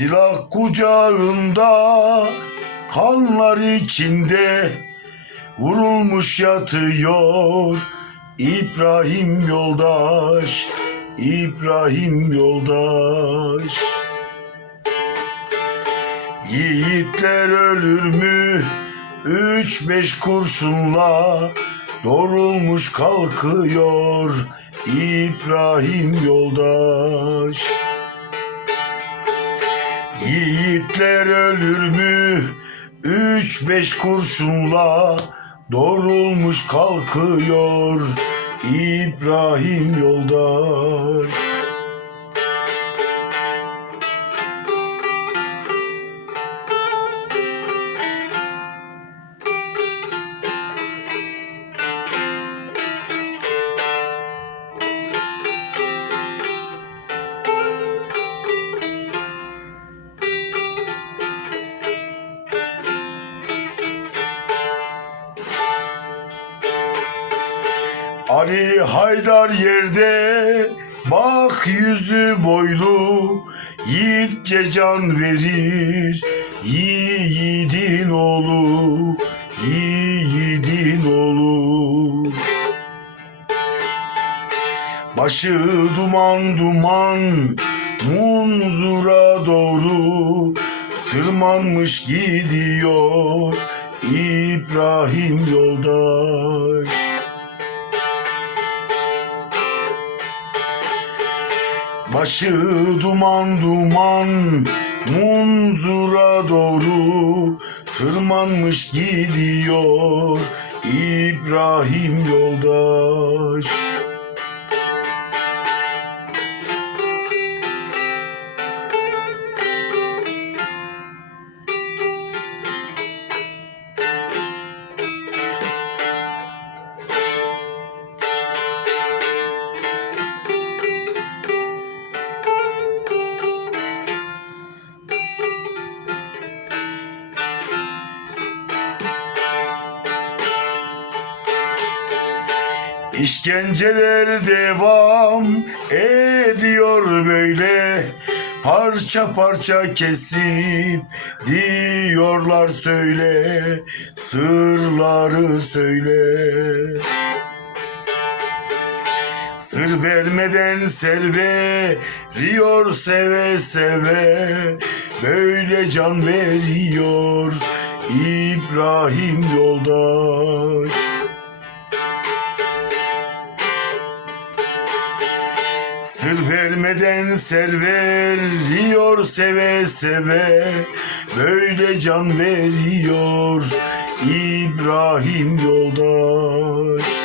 Silah kucağında kanlar içinde vurulmuş yatıyor. İbrahim yoldaş İbrahim yoldaş. Yiğitler ölür mü? Üç beş kurşunla Doğrulmuş kalkıyor İbrahim yoldaş Yiğitler ölür mü? Üç beş kurşunla Doğrulmuş kalkıyor. İbrahim yoldaş Ali Haydar yerde bak yüzü boylu yiğitçe can verir. Yiğidin oğlu yiğidin oğlu. Başı duman duman munzura doğru tırmanmış gidiyor İbrahim yoldaş Başı duman duman munzura doğru tırmanmış gidiyor İbrahim yoldaş. İşkenceler devam ediyor böyle. Parça parça kesip diyorlar söyle Sırları söyle. Sır vermeden serve Riyor seve seve. Böyle can veriyor İbrahim yoldaş vermeden ser veriyor seve seve. Böyle can veriyor İbrahim yoldaş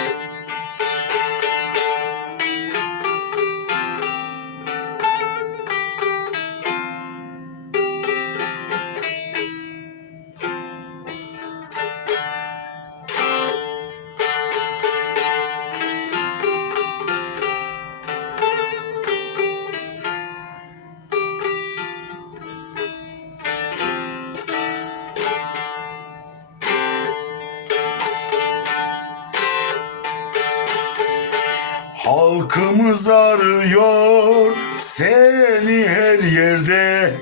Halkımız arıyor seni her yerde.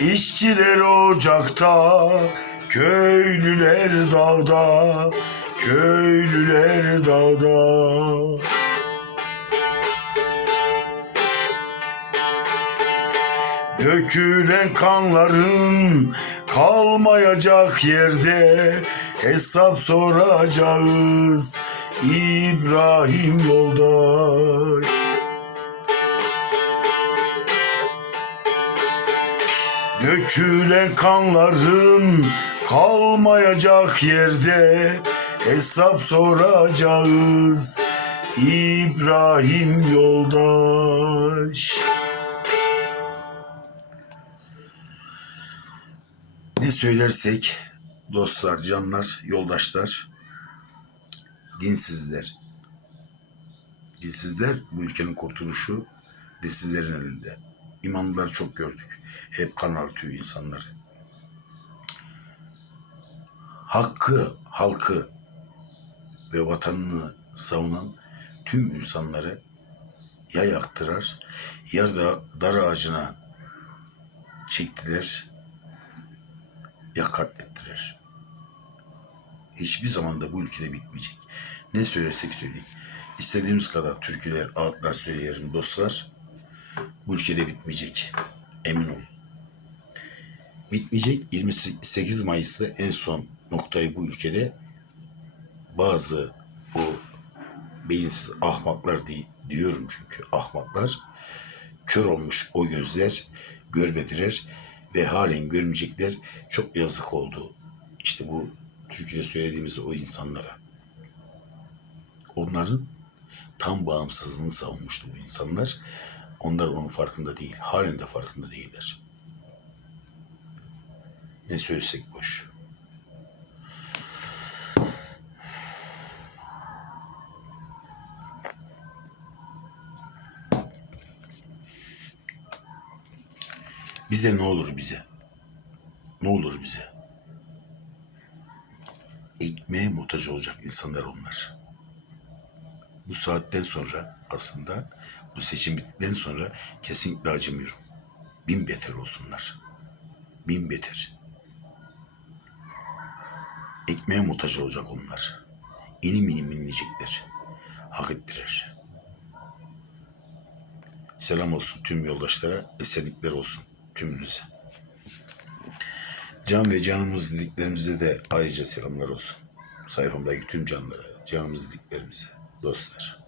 İşçiler ocakta, köylüler dağda Köylüler dağda. Dökülen kanların kalmayacak yerde hesap soracağız İbrahim yoldaş. Dökülen kanların kalmayacak yerde hesap soracağız İbrahim yoldaş. Ne söylersek dostlar, canlar, yoldaşlar, dinsizler. Dinsizler bu ülkenin kurtuluşu dinsizlerin elinde. İmamlar çok gördük. Hep kan artıyor insanlar. Hakkı, halkı ve vatanını savunan tüm insanları ya yaktırar ya da dar ağacına çektiler, ya katlettiler. Hiçbir zaman da bu ülkede bitmeyecek. Ne söylersek söyleyin. İstediğimiz kadar türküler, ağıtlar söyleyelim dostlar. Bu ülkede bitmeyecek. Emin olun. Bitmeyecek. 28 Mayıs'ta en son noktayı bu ülkede bazı o beyinsiz ahmaklar di- diyorum çünkü ahmaklar kör olmuş o gözler görmediler ve halen görmeyecekler. Çok yazık oldu. İşte bu Türkiye'de söylediğimiz o insanlara. Onların tam bağımsızlığını savunmuştu bu insanlar. Onlar onun farkında değil. Halen de farkında değiller. Ne söylesek boş. Bize ne olur bize? Ne olur bize? Ekmeğe muhtaç olacak insanlar onlar. Bu saatten sonra aslında bu seçim bittikten sonra kesinlikle acımıyorum. Bin beter olsunlar. Bin beter. Ekmeğe muhtaç olacak onlar. İnim inim inleyecekler. Hak ettiler. Selam olsun tüm yoldaşlara, esenlikler olsun tümünüze. Can ve canımız dediklerimize de ayrıca selamlar olsun. Sayfamdaki tüm canlara, canımız dediklerimize, dostlar.